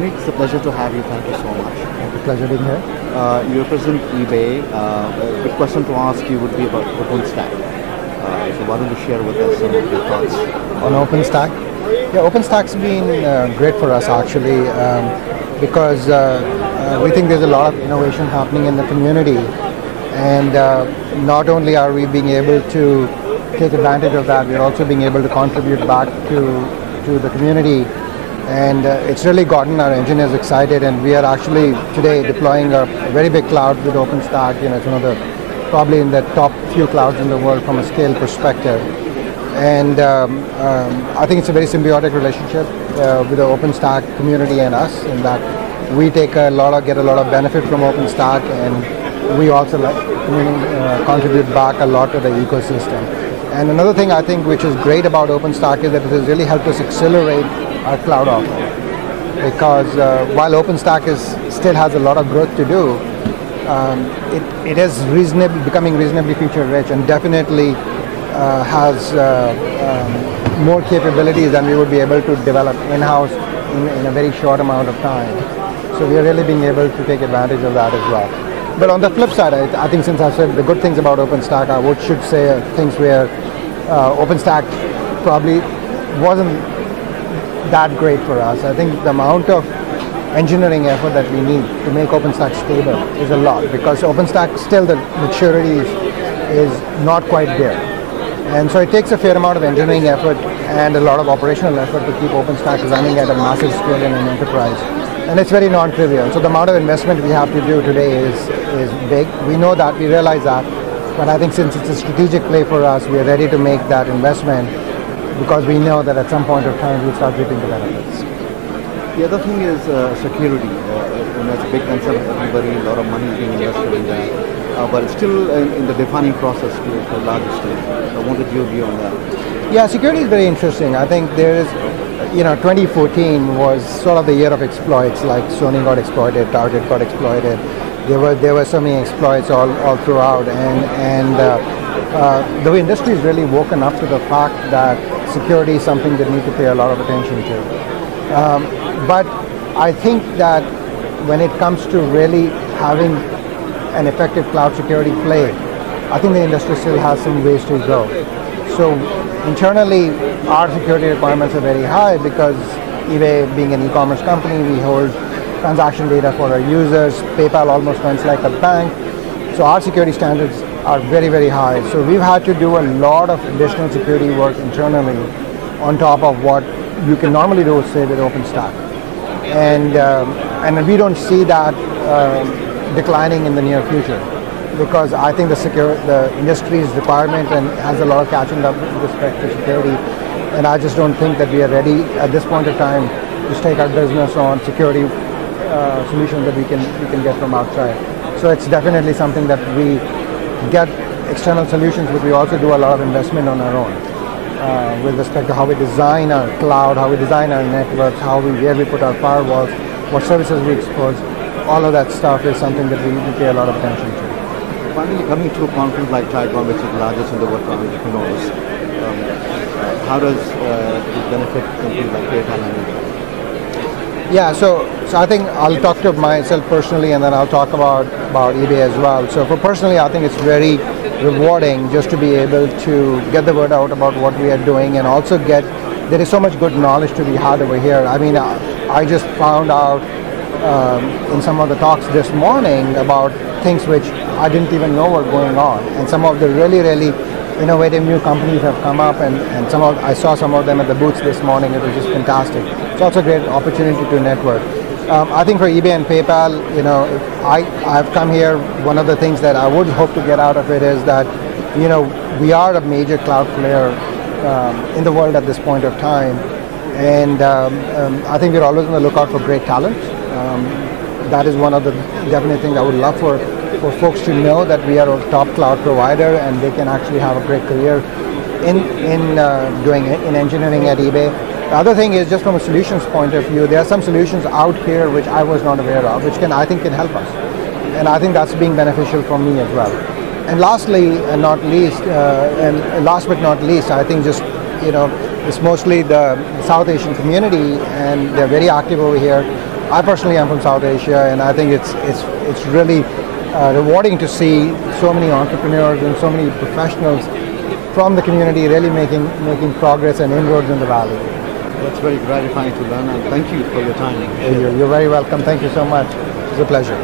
Puneet, it's a pleasure to have you. Thank you so much. It's a pleasure being here. You represent eBay. A good question to ask you would be about OpenStack. So why don't you share with us some of your thoughts on OpenStack? Yeah, OpenStack's been great for us actually because we think there's a lot of innovation happening in the community, and not only are we being able to take advantage of that, we're also being able to contribute back to the community, and it's really gotten our engineers excited, and we are actually today deploying a very big cloud with OpenStack. It's one of the probably in the top few clouds in the world from a scale perspective. And I think it's a very symbiotic relationship with the OpenStack community and us, in that we get a lot of benefit from OpenStack, and we also contribute back a lot to the ecosystem. And another thing I think which is great about OpenStack is that it has really helped us accelerate our cloud offering. Because while OpenStack still has a lot of growth to do, it is becoming reasonably feature rich, and definitely has more capabilities than we would be able to develop in-house in a very short amount of time. So we are really being able to take advantage of that as well. But on the flip side, I think since I said the good things about OpenStack, I should say things where OpenStack probably wasn't that great for us. I think the amount of engineering effort that we need to make OpenStack stable is a lot, because OpenStack still the maturity is not quite there. And so it takes a fair amount of engineering effort and a lot of operational effort to keep OpenStack running at a massive scale in an enterprise. And it's very non-trivial. So the amount of investment we have to do today is big. We know that, we realize that. But I think since it's a strategic play for us, we are ready to make that investment, because we know that at some point of time we'll start reaping the benefits. The other thing is security. It's a big concern of everybody. A lot of money is being invested in that. But it's still in the defining process to a large extent. I wanted your view on that. Yeah, security is very interesting. I think there is, 2014 was sort of the year of exploits, like Sony got exploited, Target got exploited. There were so many exploits all throughout, and the industry has really woken up to the fact that security is something they need to pay a lot of attention to. But I think that when it comes to really having an effective cloud security play, I think the industry still has some ways to go. So internally, our security requirements are very high, because eBay being an e-commerce company, we hold transaction data for our users. PayPal almost runs like a bank. So our security standards are very, very high. So we've had to do a lot of additional security work internally on top of what you can normally do, say, with OpenStack. And we don't see that declining in the near future, because I think the industry's requirement and has a lot of catching up with respect to security, and I just don't think that we are ready at this point of time to stake our business on security solutions that we can get from outside. So it's definitely something that we get external solutions, but we also do a lot of investment on our own with respect to how we design our cloud, how we design our networks, where we put our firewalls, what services we expose. All of that stuff is something that we pay a lot of attention to. Finally, coming to a conference like TideCon, which is the largest in the world for entrepreneurs, how does it benefit companies like PayPal and eBay? Yeah, so I think I'll talk to myself personally, and then I'll talk about eBay as well. So personally, I think it's very rewarding just to be able to get the word out about what we are doing, and also there is so much good knowledge to be had over here. I mean, I just found out in some of the talks this morning about things which I didn't even know were going on, and some of the really, really innovative new companies have come up, and I saw some of them at the booths this morning. It was just fantastic. It's also a great opportunity to network. I think for eBay and PayPal, I've come here, one of the things that I would hope to get out of it is that, we are a major cloud player in the world at this point of time, and I think we're always on the lookout for great talent. That is one of the definite things I would love for folks to know, that we are a top cloud provider, and they can actually have a great career in engineering at eBay. The other thing is, just from a solutions point of view, there are some solutions out here which I was not aware of, which I think can help us. And I think that's being beneficial for me as well. And lastly, and not least, and last but not least, I think just, it's mostly the South Asian community, and they're very active over here. I personally am from South Asia, and I think it's really rewarding to see so many entrepreneurs and so many professionals from the community really making progress and inroads in the valley. That's very gratifying to learn, and thank you for your time. You're very welcome. Thank you so much. It's a pleasure.